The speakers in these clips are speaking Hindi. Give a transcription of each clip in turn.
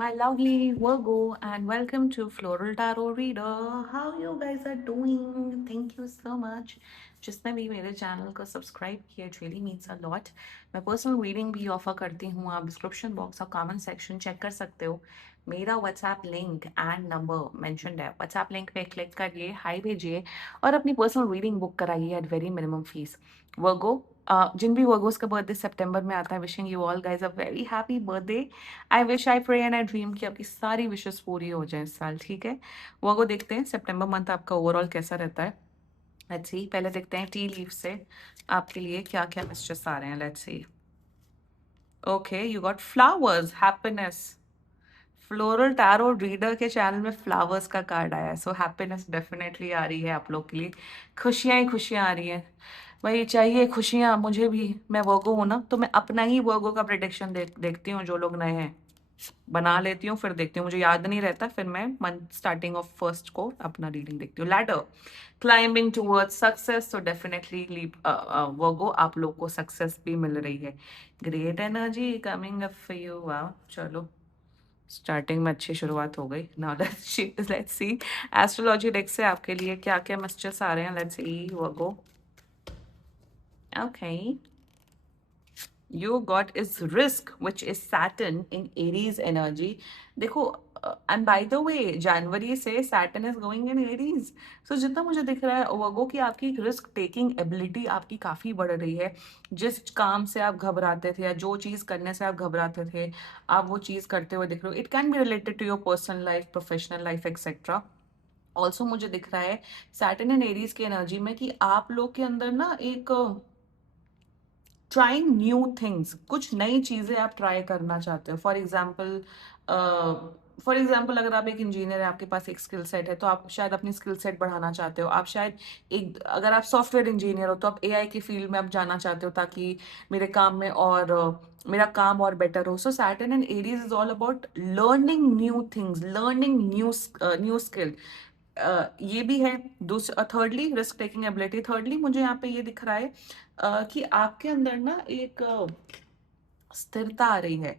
My lovely Virgo, and welcome to Floral Tarot Reader. How you guys are doing? Thank you so much. जिसने भी मेरे चैनल को सब्सक्राइब किया, it really means a lot. मैं पर्सनल रीडिंग भी ऑफर करती हूँ. आप डिस्क्रिप्शन बॉक्स और कमेंट सेक्शन चेक कर सकते हो. मेरा WhatsApp link and number mentioned है. व्हाट्सएप लिंक पे क्लिक करिए, हाई भेजिए और अपनी पर्सनल रीडिंग बुक कराइए at very minimum fees. Virgo, जिन भी वर्गोस का बर्थडे सितंबर में आता है, wishing you all guys a very happy birthday. I wish, I pray and I dream कि आपकी सारी विशेस पूरी हो जाए इस साल. ठीक है, वो को देखते हैं सितंबर मंथ आपका ओवरऑल कैसा रहता है. Let's see. पहले देखते हैं टी लीफ से आपके लिए क्या क्या मैसेजेस आ रहे हैं. Let's C. Okay, you got flowers, happiness. Floral tarot reader के चैनल में फ्लावर्स का कार्ड आया है, सो हैप्पीनेस डेफिनेटली आ रही है आप लोग के लिए. खुशियां ही खुशियां आ रही हैं. वही चाहिए खुशियां मुझे भी. मैं वर्गो हूं ना, तो मैं अपना ही वर्गो का प्रेडिक्शन देखती हूँ. जो लोग नए हैं बना लेती हूँ, फिर देखती हूँ. मुझे याद नहीं रहता, फिर मैं मंथ स्टार्टिंग ऑफ फर्स्ट को अपना रीडिंग देखती हूँ. Ladder, climbing towards success. तो डेफिनेटली वर्गो आप लोग को सक्सेस भी मिल रही है. Great energy coming up for you. वाह, चलो स्टार्टिंग में अच्छी शुरुआत हो गई. Now let's see astrology deck से आपके लिए क्या क्या मैसेजेस आ रहे हैं. Let's C Virgo. Okay, you got is risk, which is Saturn in Aries energy. देखो, and by the way, जनवरी से Saturn is going in Aries. So जितना मुझे दिख रहा है वर्गो की आपकी रिस्क टेकिंग एबिलिटी आपकी काफी बढ़ रही है. जिस काम से आप घबराते थे या जो चीज करने से आप घबराते थे, आप वो चीज करते हुए दिख रहे हो. It can be related to your personal life, professional life etcetera. Also मुझे दिख रहा है सैटर्न एंड एरीज की एनर्जी में कि आप लोग के अंदर ना एक ट्राइंग न्यू थिंग्स, कुछ नई चीजें आप ट्राई करना चाहते हो. फॉर एग्जाम्पल अगर आप एक इंजीनियर है, आपके पास एक स्किल सेट है, तो आप शायद अपनी स्किल सेट बढ़ाना चाहते हो. आप शायद एक, अगर आप सॉफ्टवेयर इंजीनियर हो तो आप एआई की फील्ड में आप जाना चाहते हो ताकि मेरे काम में और मेरा काम और बेटर हो. So Saturn and Aries is all about learning new things, learning new skill. ये भी है. दूसरा, thirdly risk taking ability. Thirdly मुझे यहाँ पे ये दिख रहा है कि आपके अंदर ना एक स्थिरता आ रही है.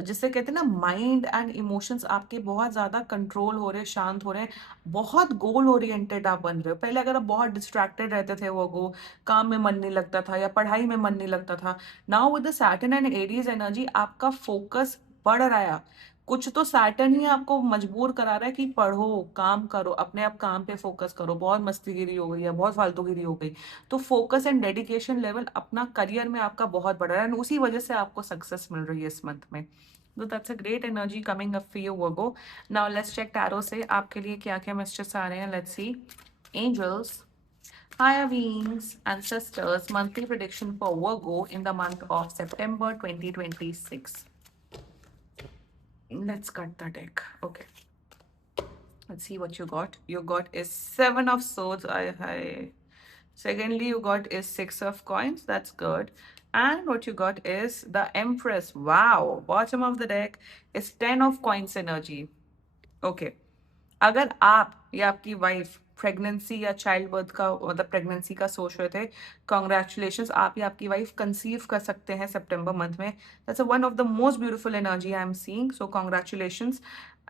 जिसे कहते हैं ना, माइंड एंड इमोशंस आपके बहुत ज्यादा कंट्रोल हो रहे हैं, शांत हो रहे हैं. बहुत गोल ओरिएंटेड आप बन रहे हो. पहले अगर आप बहुत डिस्ट्रैक्टेड रहते थे, वो काम में मन नहीं लगता था या पढ़ाई में मन नहीं लगता था. Now with the Saturn and Aries energy आपका फोकस बढ़ रहा है. कुछ तो सैटर्न ही आपको मजबूर करा रहा है कि पढ़ो, काम करो, अपने आप काम पे फोकस करो. बहुत मस्तीगिरी हो गई है, बहुत फालतूगिरी हो गई. तो फोकस एंड डेडिकेशन लेवल अपना करियर में आपका बहुत बढ़ रहा है, एंड उसी वजह से आपको सक्सेस मिल रही है इस मंथ में. तो that's a great energy coming up for you Virgo. Now let's check tarot से आपके लिए क्या क्या मैसेजेस आ रहे हैं. Let's see. Angels, higher beings, ancestors, monthly prediction for Virgo in the month of September 2026. Let's cut the deck. Okay. Let's see what you got. You got is Seven of Swords. I. Secondly, you got is Six of Coins. That's good. And what you got is the Empress. Wow. Bottom of the deck is Ten of Coins energy. Okay. अगर आप या आपकी वाइफ प्रेगनेंसी या चाइल्ड बर्थ का, मतलब प्रेगनेंसी का सोच रहे थे, कॉन्ग्रेचुलेशंस. आप या आपकी वाइफ कंसीव कर सकते हैं सितंबर मंथ में. That's one of the most beautiful energy I am seeing. So congratulations.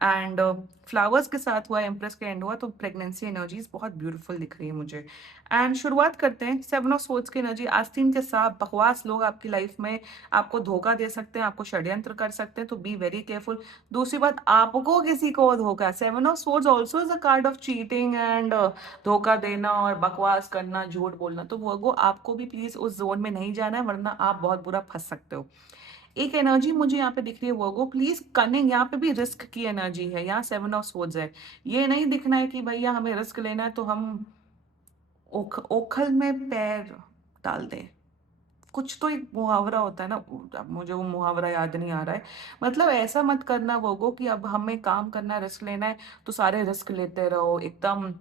And flowers के साथ हुआ, एम्प्रेस के एंड हुआ, तो प्रेगनेंसी एनर्जीज बहुत ब्यूटीफुल दिख रही है मुझे. एंड शुरुआत करते हैं सेवन ऑफ सोर्ड्स की एनर्जी. आस्तीन के साथ बकवास लोग आपकी लाइफ में आपको धोखा दे सकते हैं, आपको षड्यंत्र कर सकते हैं, तो बी वेरी केयरफुल. दूसरी बात, आपको किसी को धोखा, seven of swords also is a card of cheating and धोखा देना और बकवास करना, झूठ बोलना. तो वो आपको भी प्लीज उस जोन में नहीं जाना है, वरना आप बहुत बुरा फंस सकते हो. एक एनर्जी मुझे यहाँ पे दिख रही है वर्गो, प्लीज कनिंग. यहाँ पे भी रिस्क की एनर्जी है. यहाँ सेवन ऑफ सोर्ड्स है. ये नहीं दिखना है कि भैया हमें रिस्क लेना है तो हम ओखल में पैर डाल दें. कुछ तो एक मुहावरा होता है ना, अब मुझे वो मुहावरा याद नहीं आ रहा है. मतलब ऐसा मत करना वोगो कि अब हमें काम करना है, रिस्क लेना है तो सारे रिस्क लेते रहो एकदम.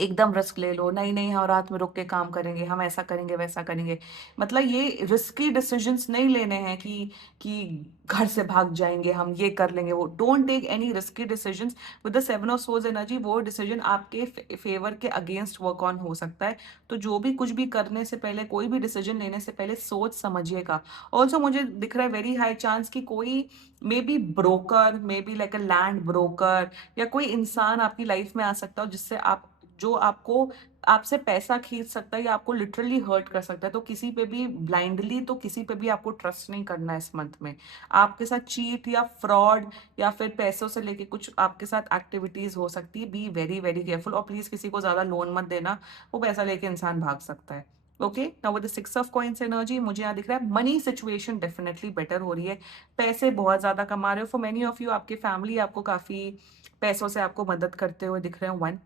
एकदम रिस्क ले लो, नहीं नहीं हम रात में रुक के काम करेंगे, हम ऐसा करेंगे वैसा करेंगे। मतलब ये रिस्की डिसीजंस नहीं लेने हैं कि घर से भाग जाएंगे हम, ये कर लेंगे वो। Don't take any risky decisions with the seven of swords energy. वो डिसीजन आपके फेवर के अगेंस्ट वर्क ऑन हो सकता है। तो जो भी कुछ भी करने से पहले, कोई भी डिसीजन लेने से पहले सोच समझिएगा। ऑल्सो मुझे दिख रहा है वेरी हाई चांस कि कोई may be broker, may be like a land broker, या कोई इंसान आपकी लाइफ में आ सकता हो जिससे आप, जो आपको, आपसे पैसा खींच सकता है या आपको लिटरली हर्ट कर सकता है। तो किसी पे भी ब्लाइंडली, तो किसी पे भी आपको ट्रस्ट नहीं करना है इस मंथ में। आपके साथ चीट या फ्रॉड या फिर पैसों से लेके कुछ आपके साथ एक्टिविटीज हो सकती है। Be very very careful. और प्लीज किसी को ज्यादा लोन मत देना, वो पैसा लेके इंसान भाग सकता है। Okay, now with the six of coins energy मुझे यहाँ दिख रहा है मनी सिचुएशन डेफिनेटली बेटर हो रही है। पैसे बहुत ज्यादा कमा रहे हो। फॉर मेनी ऑफ यू, आपकी फैमिली आपको काफी पैसों से आपको मदद करते हुए दिख रहे हैं। वन,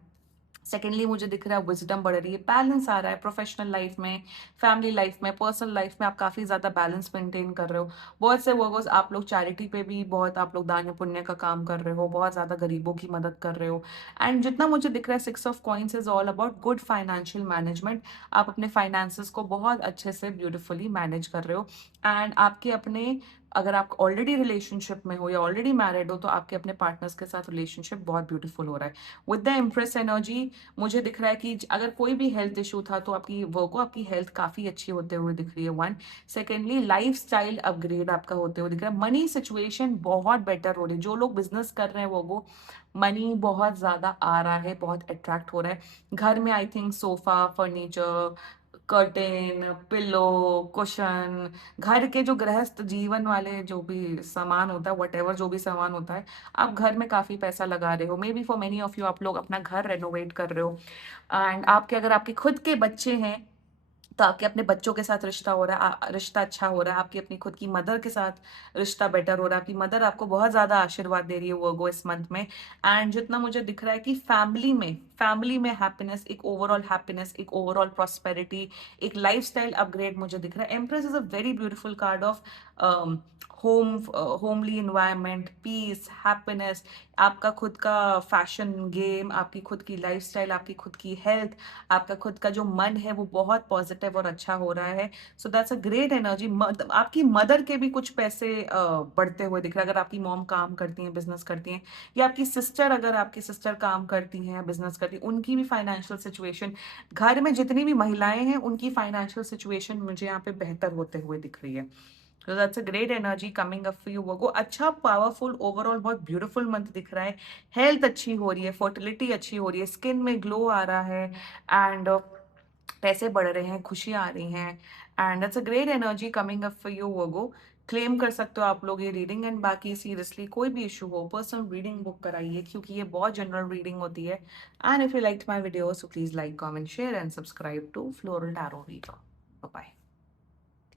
सेकेंडली मुझे दिख रहा है विजडम बढ़ रही है, बैलेंस आ रहा है प्रोफेशनल लाइफ में, फैमिली लाइफ में, पर्सनल लाइफ में। आप काफी ज्यादा बैलेंस मेंटेन कर रहे हो। बहुत से वर्कर्स, आप लोग चैरिटी पे भी बहुत, आप लोग दान पुण्य का काम कर रहे हो, बहुत ज्यादा गरीबों की मदद कर रहे हो। एंड जितना मुझे दिख रहा है, six of coins is all about good financial management. आप अपने फाइनेंसेस को बहुत अच्छे से ब्यूटिफुली मैनेज कर रहे हो। एंड आपके अपने, अगर आप ऑलरेडी रिलेशनशिप में हो या ऑलरेडी मैरिड हो, तो आपके अपने पार्टनर्स के साथ रिलेशनशिप बहुत ब्यूटीफुल हो रहा है। विद द इम्प्रेस एनर्जी मुझे दिख रहा है कि अगर कोई भी हेल्थ इशू था तो आपकी वो को, आपकी हेल्थ काफी अच्छी होते हुए दिख रही है। One, secondly life style upgrade आपका होते हुए दिख रहा है। मनी सिचुएशन बहुत बेटर हो रही है। जो लोग बिजनेस कर रहे हैं वो को मनी बहुत ज्यादा आ रहा है, बहुत अट्रैक्ट हो रहा है। घर में I think sofa, furniture, curtain, pillow, cushion, घर के जो गृहस्थ जीवन वाले जो भी सामान होता है, वट एवर जो भी सामान होता है, आप घर में काफी पैसा लगा रहे हो। May be for many of you, आप लोग अपना घर रेनोवेट कर रहे हो। एंड आपके, अगर आपके खुद के बच्चे हैं तो आपके अपने बच्चों के साथ रिश्ता हो रहा है, रिश्ता अच्छा हो रहा है। आपकी अपनी खुद की मदर के साथ रिश्ता बेटर हो रहा है। आपकी मदर आपको बहुत ज्यादा आशीर्वाद दे रही है वर्गो इस मंथ में। एंड जितना मुझे दिख रहा है कि फैमिली में हैप्पीनेस, एक ओवरऑल हैप्पीनेस, एक ओवरऑल प्रॉस्पेरिटी, एक लाइफस्टाइल अपग्रेड मुझे दिख रहा है। Empress is a very beautiful card of home, homely environment, peace, happiness. आपका खुद का फैशन गेम, आपकी खुद की लाइफस्टाइल, आपकी खुद की हेल्थ, आपका खुद का जो मन है वो बहुत पॉजिटिव और अच्छा हो रहा है। So that's a great energy. आपकी मदर के भी कुछ पैसे बढ़ते हुए दिख रहा है। अगर आपकी मॉम काम करती हैं, बिजनेस करती हैं, या आपकी सिस्टर, अगर आपकी सिस्टर काम करती हैं, बिजनेस करती हैं, उनकी भी फाइनेंशियल सिचुएशन, घर में जितनी भी महिलाएं हैं उनकी फाइनेंशियल सिचुएशन मुझे यहाँ पे बेहतर होते हुए दिख रही है। So that's a great energy coming up for you Virgo। अच्छा, पावरफुल, ओवरऑल बहुत ब्यूटीफुल मंथ दिख रहा है। हेल्थ अच्छी हो रही है, फर्टिलिटी अच्छी हो रही है, स्किन में ग्लो आ रहा है। एंड पैसे बढ़ रहे हैं, खुशियां आ रही हैं। And that's a great energy coming up for you Virgo। Claim कर सकते हो आप लोग ये रीडिंग। एंड बाकी सीरियसली कोई भी इशू हो, पर्सनल रीडिंग बुक कराइए, क्योंकि ये बहुत जनरल रीडिंग होती है। And if you like my video, so please like, comment, share and subscribe to floral tarot reader. Bye.